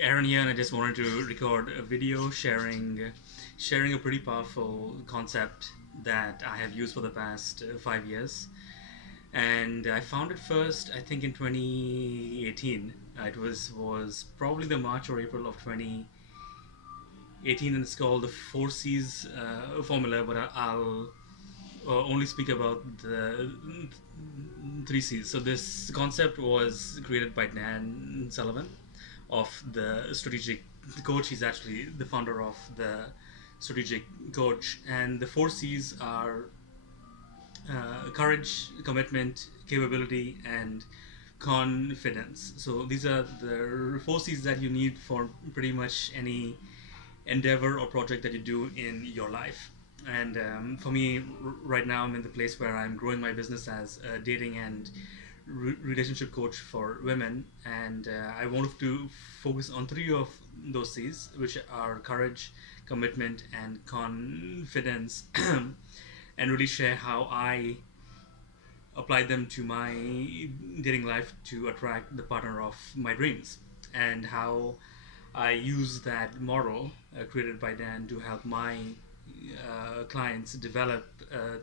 Aaron here, and I just wanted to record a video sharing a pretty powerful concept that I have used for the past 5 years. And I found it first, I think, in 2018. It was probably the March or April of 2018, and it's called the Four C's formula. But I'll only speak about the three C's. So this concept was created by Dan Sullivan of the Strategic Coach. He's actually the founder of the Strategic Coach, and the four C's are courage, commitment, capability, and confidence. So these are the four C's that you need for pretty much any endeavor or project that you do in your life. And for me, right now, I'm in the place where I'm growing my business as a dating and relationship coach for women. And I wanted to focus on three of those C's, which are courage, commitment, and confidence, and really share how I apply them to my dating life to attract the partner of my dreams, and how I use that model created by Dan to help my clients develop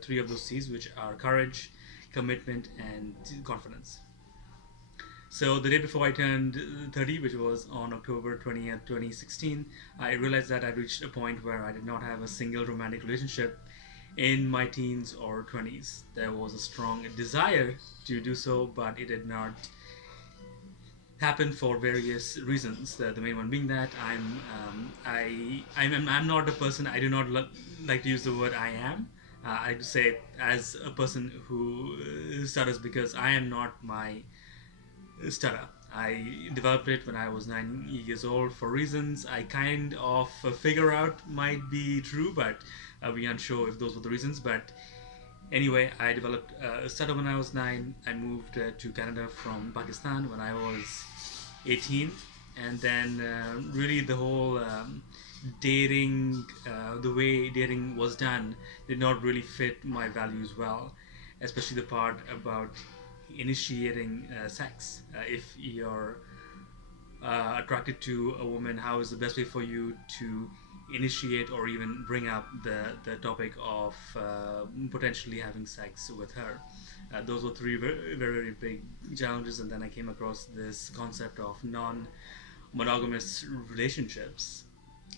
three of those C's, which are courage, commitment, and confidence. So the day before I turned 30, which was on October 20th, 2016, I realized that I reached a point where I did not have a single romantic relationship in my teens or 20s. There was a strong desire to do so, but it did not happen for various reasons. The main one being that I'm not a person. I do not like to use the word I am. I would say as a person who stutters, because I am not my stutter. I developed it when I was 9 years old for reasons I kind of figure out might be true, but we aren't sure if those were the reasons. But anyway, I developed a stutter when I was 9. I moved to Canada from Pakistan when I was 18, and then really the whole dating, the way dating was done, did not really fit my values well, especially the part about initiating sex. If you're attracted to a woman, how is the best way for you to initiate or even bring up the topic of potentially having sex with her? Those were three very big challenges, and then I came across this concept of non-monogamous relationships,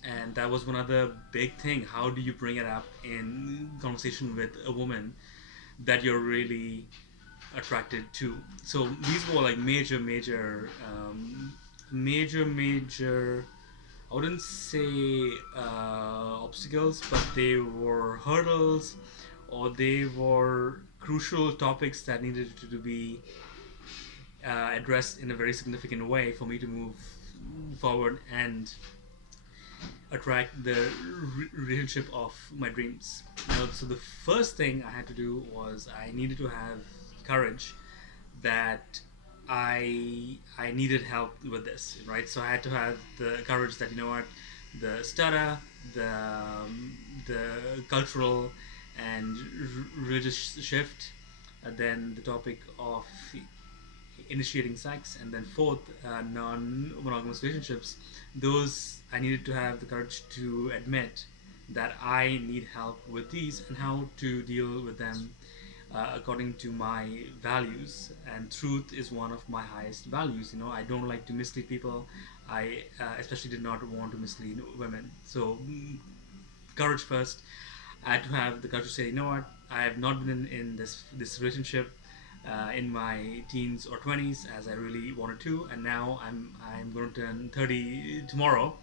and that was one other big thing. How do you bring it up in conversation with a woman that you're really attracted to? So these were like major, I wouldn't say obstacles, but they were hurdles, or they were crucial topics that needed to be addressed in a very significant way for me to move forward and attract the relationship of my dreams. Now, so the first thing I had to do was I needed to have courage that I needed help with this, right? So I had to have the courage that, you know what, the stutter, the cultural and religious shift, and then the topic of initiating sex, and then fourth, non-monogamous relationships. Those I needed to have the courage to admit that I need help with these and how to deal with them according to my values. And truth is one of my highest values. You know, I don't like to mislead people. I especially did not want to mislead women. So courage first. I had to have the courage to say, you know what, I have not been in this relationship in my teens or 20s as I really wanted to, and now I'm going to turn 30 tomorrow.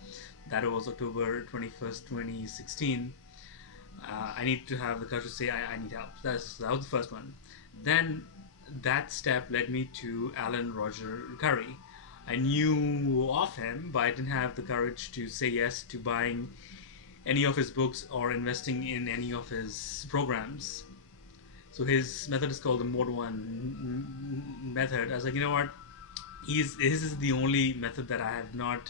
That was October 21st, 2016. I need to have the courage to say I need help. That was the first one. Then that step led me to Alan Roger Curry. I knew of him, but I didn't have the courage to say yes to buying any of his books or investing in any of his programs. So his method is called the Mode One method. I was like, you know what? His is the only method that I have not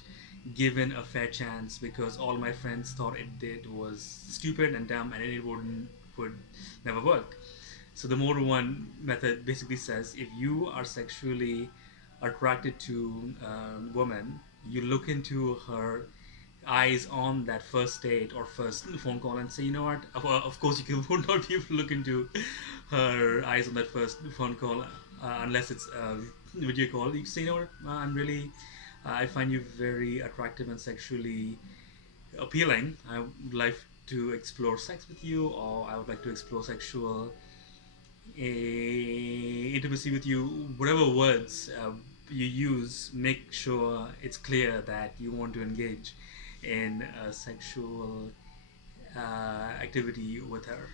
given a fair chance, because all my friends thought it did was stupid and dumb, and it would never work. So the Mode One method basically says if you are sexually attracted to a woman, You look into her eyes on that first date or first phone call and say, you know what? Of course, you would not be able to look into her eyes on that first phone call unless it's a video call. You say, you know what? I'm really, I find you very attractive and sexually appealing. I would like to explore sex with you, or I would like to explore sexual intimacy with you. Whatever words you use, make sure it's clear that you want to engage in a sexual activity with her.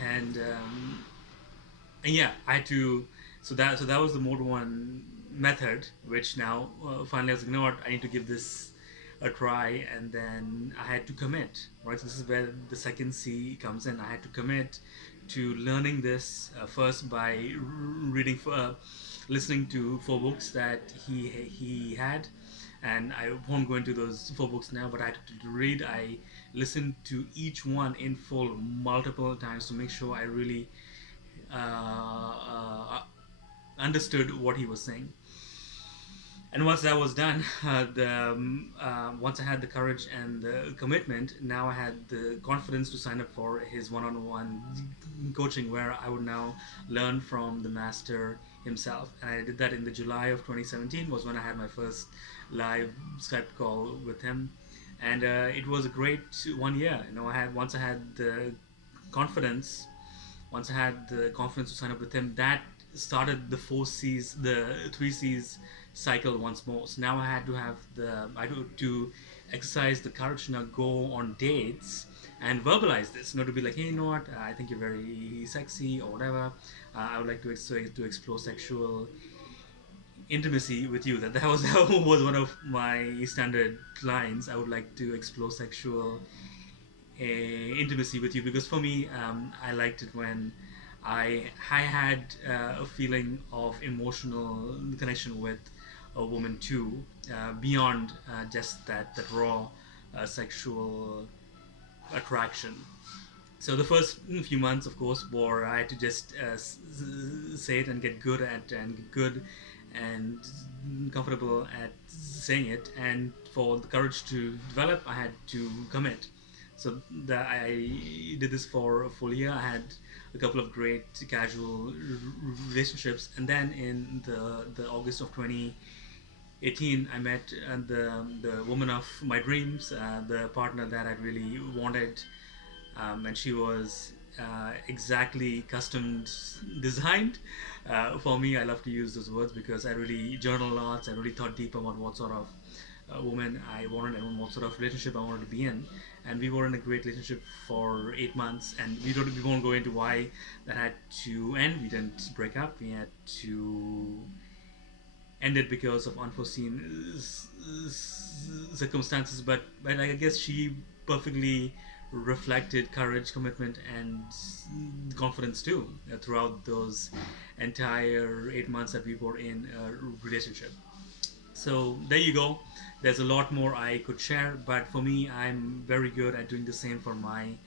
And yeah, I had to. So that was the mode one method, which now finally I was like, you know what, I need to give this a try, and then I had to commit. Right, so this is where the second C comes in. I had to commit to learning this first by reading, listening to 4 books that he had, and I won't go into those 4 books now. But I had to read. I listened to each one in full multiple times to make sure I really understood what he was saying. And once that was done, once I had the courage and the commitment, now I had the confidence to sign up for his one-on-one coaching, where I would now learn from the master himself. And I did that in the July of 2017 was when I had my first live Skype call with him, and it was a great 1 year. I had once I had the confidence once I had the confidence to sign up with him, that started the 4 C's, the 3 C's cycle once more. So now I had to exercise the courage to now go on dates and verbalize this. To be like, hey, you know what? I think you're very sexy or whatever. I would like to explore sexual intimacy with you. That was that was one of my standard lines. I would like to explore sexual intimacy with you, because for me, I liked it when I had a feeling of emotional connection with a woman too, beyond just that raw sexual attraction. So the first few months, of course, were I had to just say it and get good at and get good and comfortable at saying it. And for the courage to develop, I had to commit. So that I did this for a full year. I had a couple of great casual relationships, and then in the August of 2018, I met the woman of my dreams, the partner that I really wanted, and she was exactly custom designed for me. I love to use those words because I really journal lots. I really thought deep about what sort of woman I wanted and what sort of relationship I wanted to be in. And we were in a great relationship for 8 months, and we won't go into why that had to end. We didn't break up. We had to end it because of unforeseen circumstances. But I guess she perfectly reflected courage, commitment, and confidence too throughout those entire 8 months that we were in a relationship. So there you go. There's a lot more I could share, but for me, I'm very good at doing the same for my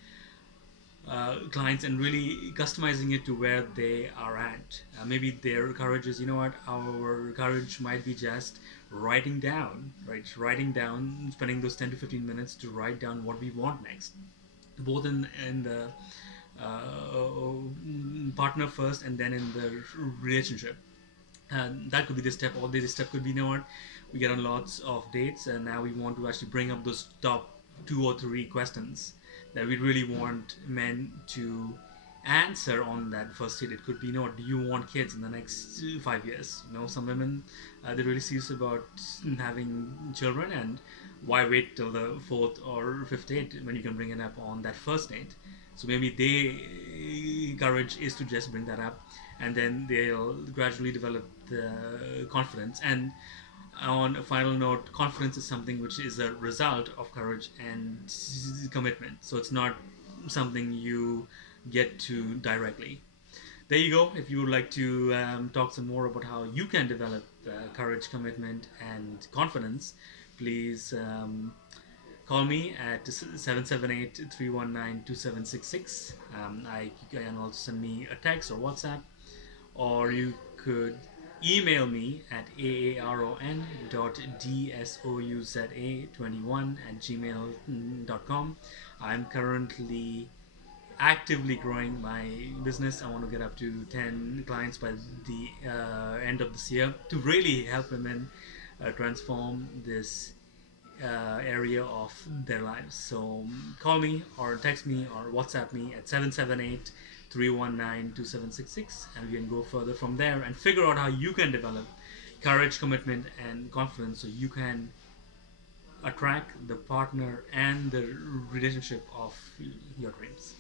clients and really customizing it to where they are at. Maybe their courage is, you know what, our courage might be just writing down, right? Writing down, spending those 10 to 15 minutes to write down what we want next, both in the partner first and then in the relationship. And that could be the step, or the step could be, you know what, we get on lots of dates and now we want to actually bring up those top 2 or 3 questions that we really want men to answer on that first date. It could be, you know what, do you want kids in the next 5 years? Some women, they're really serious about having children, and why wait till the fourth or fifth date when you can bring it up on that first date? So maybe they courage is to just bring that up, and then they'll gradually develop the confidence. And on a final note, confidence is something which is a result of courage and commitment. So it's not something you get to directly. There you go. If you would like to talk some more about how you can develop courage, commitment, and confidence, please call me at 778-319-2766. You can also send me a text or WhatsApp, or you could email me at aaron.dsouza21@gmail.com. I'm currently actively growing my business. I want to get up to 10 clients by the end of this year to really help women transform this area of their lives. So call me or text me or WhatsApp me at 778 319 2766, and we can go further from there and figure out how you can develop courage, commitment, and confidence so you can attract the partner and the relationship of your dreams.